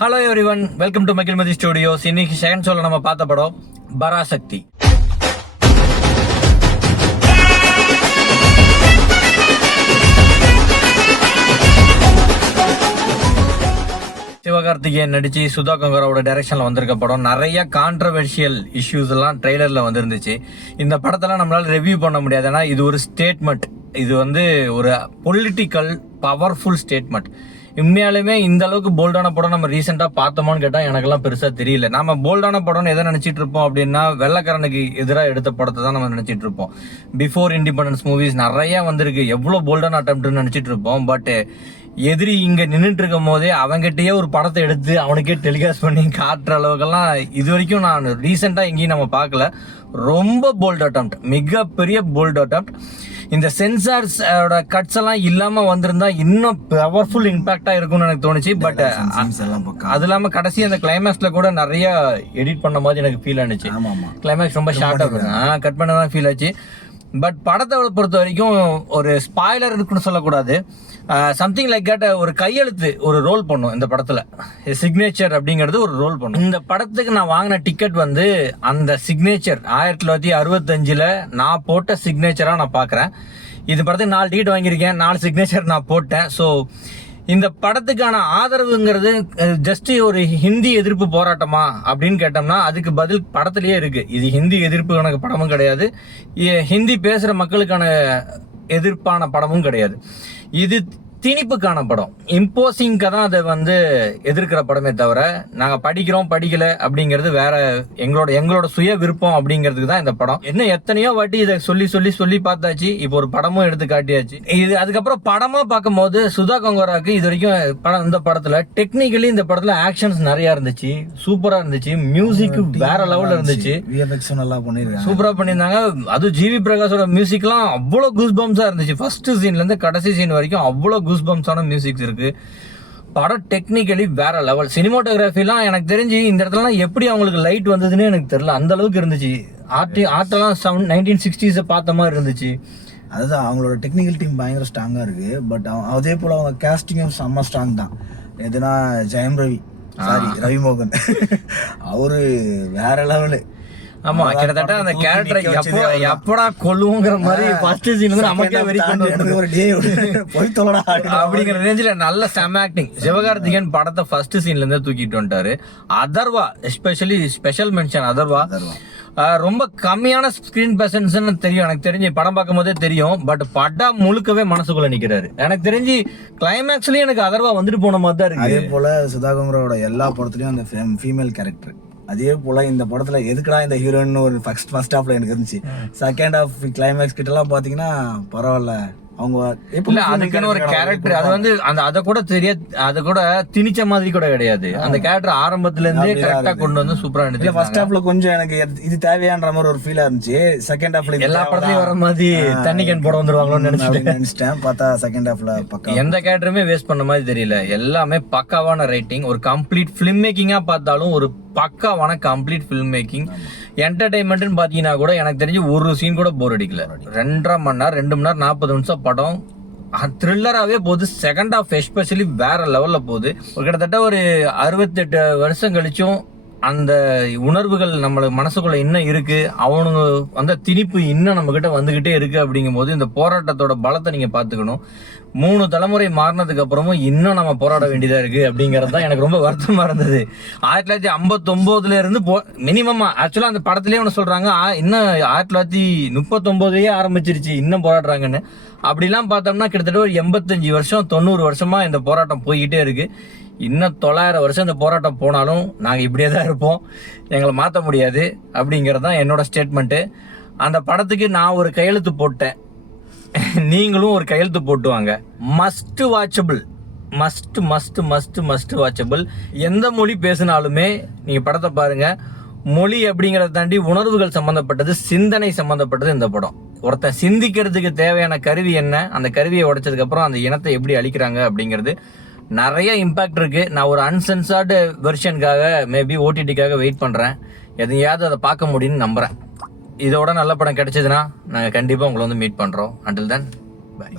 Hello everyone, welcome to Mahishmati studios. இன்னைக்கு second ஷோல நம்ம பார்த்த படம் பராசக்தி. சிவகார்த்திகேயன் நடிச்சு சுதா கங்கராவோட டைரக்ஷன்ல வந்திருக்க படம். நிறைய கான்ட்ரவர்ஷியல் இஷ்யூஸ் எல்லாம் ட்ரெய்லர்ல வந்துருந்துச்சு. இந்த படத்தெல்லாம் நம்மளால ரிவ்யூ பண்ண முடியாது. ஏன்னா இது ஒரு ஸ்டேட்மெண்ட். இது ஒரு பொலிட்டிக்கல் பவர்ஃபுல் ஸ்டேட்மெண்ட். உண்மையாலுமே இந்த அளவுக்கு போல்டான படம் நம்ம ரீசெண்டா பார்த்தோமான்னு கேட்டா எனக்கெல்லாம் பெருசா தெரியல. நம்ம போல்டான படம் எதை நினைச்சிட்டு இருப்போம் அப்படின்னா, வெள்ளக்காரனுக்கு எதிராக எடுத்த படத்தை தான் நம்ம நினைச்சிட்டு இருப்போம். பிஃபோர் இண்டிபெண்டன்ஸ் மூவிஸ் நிறைய வந்திருக்கு, எவ்வளவு போல்டான அட்டெம்ப்ட்னு நினைச்சிட்டு இருப்போம். பட் எதிரி இங்க நின்றுட்டு இருக்கும் போதே அவங்ககிட்டயே ஒரு படத்தை எடுத்து அவனுக்கே டெலிகாஸ்ட் பண்ணி காட்டுற அளவுக்கெல்லாம் இது வரைக்கும் நான் ரீசெண்டா எங்கேயும் நம்ம பார்க்கல. ரொம்ப போல்ட் அட்டெம்ப்ட், மிகப்பெரிய போல்ட் அட்டெம்ப்ட். இந்த சென்சார்ஸோட கட்ஸ் எல்லாம் இல்லாம வந்திருந்தா இன்னும் பவர்ஃபுல் இம்பாக்டா இருக்கும்னு எனக்கு தோணுச்சு. பட் அது இல்லாம கடைசி அந்த கிளைமேக்ஸ்ல கூட நிறைய எடிட் பண்ண மாதிரி எனக்கு ஃபீல் ஆனிச்சு. கிளைமேக்ஸ் ரொம்ப ஷார்ட்டா இருக்கும், கட் பண்ணதான் ஃபீல் ஆச்சு. பட் படத்தை பொறுத்த வரைக்கும் ஒரு ஸ்பாய்லர் இருக்குன்னு சொல்லக்கூடாது. சம்திங் லைக் தட் ஒரு கையெழுத்து ஒரு ரோல் பண்ணும் இந்த படத்துல. சிக்னேச்சர் அப்படிங்கிறது ஒரு ரோல் பண்ணும். இந்த படத்துக்கு நான் வாங்கின டிக்கெட் அந்த சிக்னேச்சர் 1965 நான் போட்ட சிக்னேச்சரா நான் பாக்குறேன். இந்த படத்துக்கு 4 டிக்கெட் வாங்கியிருக்கேன், 4 சிக்னேச்சர் நான் போட்டேன். ஸோ இந்த படத்துக்கான ஆதரவுங்கிறது ஜஸ்ட் ஒரு ஹிந்தி எதிர்ப்பு போராட்டமா அப்படின்னு கேட்டோம்னா அதுக்கு பதில் படத்திலேயே இருக்கு. இது ஹிந்தி எதிர்ப்பு கணக்கு படமும் கிடையாது, ஹிந்தி பேசுற மக்களுக்கான எதிர்ப்பான படமும் கிடையாது. இது திணிப்புக்கான படம், இம்போசிங்க்கு தான் அதை எதிர்க்கிற படமே தவிர நாங்க படிக்கிறோம் படிக்கல அப்படிங்கிறது வேற. எங்களோட சுய விருப்பம் அப்படிங்கிறதுக்கு தான் இந்த படம். என்ன எத்தனையோ வாட்டி இதை சொல்லி சொல்லி சொல்லி பார்த்தாச்சு, இப்போ ஒரு படமும் எடுத்து காட்டியாச்சு. இது அதுக்கப்புறம் படமா பார்க்கும் போது சுதா கங்கராக்கு இது வரைக்கும் இந்த படத்துல டெக்னிக்கலி இந்த படத்துல ஆக்ஷன்ஸ் நிறைய இருந்துச்சு, சூப்பரா இருந்துச்சு. மியூசிக் வேற லெவல்ல இருந்துச்சு, சூப்பரா பண்ணியிருந்தாங்க. அதுவும் ஜிவி பிரகாஷோட மியூசிக்லாம் அவ்வளவு கூஸ் பம்ஸா இருந்துச்சு. ஃபர்ஸ்ட் சீன்ல இருந்து கடைசி சீன் வரைக்கும் அவ்வளவு கூஸ்பம்ஸான மியூசிக்ஸ் இருக்கு. படம் டெக்னிக்கலி வேற லெவல். சினிமாட்டோகிராஃபிலாம் எனக்கு தெரிஞ்சு இந்த இடத்துல எப்படி அவங்களுக்கு லைட் வந்ததுன்னு எனக்கு தெரியல, அந்த அளவுக்கு இருந்துச்சு. ஆர்ட்லாம் 1960s பார்த்த மாதிரி இருந்துச்சு. அதுதான் அவங்களோட டெக்னிக்கல் டீம் பயங்கர ஸ்ட்ராங்கா இருக்கு. பட் அதே போல அவங்க கேஸ்டிங்கும் செம்ம ஸ்ட்ராங் தான். எதுனா ஜெயம் ரவிமோகன் அவரு வேற லெவலு. ஆமா, கிட்டத்தட்ட அந்த கேரக்டரை எப்படா கொல்லுங்கிற மாதிரி ஃபர்ஸ்ட் சீன் நமக்கே வெறி அப்படிங்கிற ரேஞ்சில நல்ல செம ஆக்டிங். சிவகார்த்திகேயன் படத்தை ஃபர்ஸ்ட் சீன்ல இருந்தே தூக்கிட்டு வந்துட்டாரு. Atharva especially special mention. Atharva ரொம்ப கம்மியான ஸ்கிரீன் பிரசன்ஸ் தெரியும், எனக்கு தெரிஞ்சு படம் பார்க்கும் போதே தெரியும். பட் படம் முழுக்கவே மனசுக்குள்ள நிக்கிறாரு. எனக்கு தெரிஞ்சு கிளைமேக்ஸ்லயும் எனக்கு அதர்வா வந்துட்டு போன மாதிரி தான் இருக்கு. அதே போல சுதா கங்கராவோட எல்லா படத்துலயும் அந்த ஃபீமேல் கேரக்டர். அதே போல இந்த படத்துல எதுக்குடா இந்த ஹீரோயின் ஒரு ஃபர்ஸ்ட் ஹாஃப்ல எனக்கு இருந்துச்சு. செகண்ட் ஹாஃப் கிளைமேக்ஸ் கிட்ட எல்லாம் பாத்தீங்கன்னா பரவாயில்ல, அவங்க அதுக்குன்னு ஒரு கேரக்டர் அதை கூட திணிச்ச மாதிரி கூட கிடையாது. அந்த கேரக்டர் ஆரம்பத்துல இருந்தே கரெக்டா கொண்டு வந்து சூப்பரா இருந்துச்சு. ஃபர்ஸ்ட் ஹாஃப்ல கொஞ்சம் எனக்கு இது தேவையான்ற மாதிரி ஒரு ஃபீலா இருந்துச்சு. செகண்ட் ஹாஃப்ல எல்லா படத்துலயும் வர மாதிரி தண்ணி கேன் போட வந்துருவாங்களோன்னு நினைச்சிட்டேன். பார்த்தா செகண்ட் ஹாஃப்ல பக்கா எந்த கேரக்டருமே வேஸ்ட் பண்ண மாதிரி தெரியல. எல்லாமே பக்காவான ரைட்டிங், ஒரு கம்ப்ளீட் பிலிம் மேக்கிங்கா பார்த்தாலும் ஒரு பக்காவான கம்ப்ளீட் பிலிம் மேக்கிங். என்டர்டைன்மெண்ட்னு பாத்தீங்கன்னா கூட எனக்கு தெரிஞ்சு ஒரு சீன் கூட போர் அடிக்கல. 2.5 மணி நேரம் 2 மணி நேரம் 40 நிமிஷம் படம் த்ரில்லராகவே போகுது. செகண்ட் ஹாஃப் எஸ்பெஷலி வேற லெவல்ல போகுது. கிட்டத்தட்ட ஒரு 68 வருஷம் கழிச்சும் அந்த உணர்வுகள் நம்ம மனசுக்குள்ள இன்னும் இருக்கு. அவனுங்க திணிப்பு இன்னும் நம்ம கிட்ட வந்துகிட்டே இருக்கு. அப்படிங்கும் போது இந்த போராட்டத்தோட பலத்தை நீங்க பாத்துக்கணும். 3 தலைமுறை மாறினதுக்கு அப்புறமும் இன்னும் நம்ம போராட வேண்டியதா இருக்கு அப்படிங்கறது தான் எனக்கு ரொம்ப வருத்தமா இருந்தது. 1959 இருந்து மினிமமா ஆக்சுவலா அந்த படத்திலேயே ஒண்ணு சொல்றாங்க, இன்னும் 1939 ஆரம்பிச்சிருச்சு இன்னும் போராடுறாங்கன்னு. அப்படிலாம் பார்த்தோம்னா கிட்டத்தட்ட ஒரு 85 வருஷம் 90 வருஷமா இந்த போராட்டம் போய்கிட்டே இருக்கு. இன்னும் 900 வருஷம் இந்த போராட்டம் போனாலும் நாங்க இப்படியே தான் இருப்போம், எங்களை மாற்ற முடியாது அப்படிங்கிறது தான் என்னோட ஸ்டேட்மெண்ட்டு. அந்த படத்துக்கு நான் ஒரு கையெழுத்து போட்டேன், நீங்களும் ஒரு கையெழுத்து போட்டு வாங்க. Must watchable, must must must must watchable. எந்த மொழி பேசினாலுமே நீங்க படத்தை பாருங்க. மொழி அப்படிங்கறத தாண்டி உணர்வுகள் சம்பந்தப்பட்டது, சிந்தனை சம்பந்தப்பட்டது இந்த படம். ஒருத்தன் சிந்திக்கிறதுக்கு தேவையான கருவி என்ன, அந்த கருவியை உடைச்சதுக்கு அப்புறம் அந்த இனத்தை எப்படி அழிக்கிறாங்க அப்படிங்கிறது நிறைய இம்பாக்ட் இருக்கு. நான் ஒரு அன்சென்சார்டு வெர்ஷனுக்காக மேபி ஓடிடிக்காக வெயிட் பண்றேன். எதையாவது அதை பார்க்க முடியும்னு நம்புறேன். இதோட நல்ல படம் கிடைச்சதுன்னா நாங்கள் கண்டிப்பாக உங்களை மீட் பண்றோம். Until then by.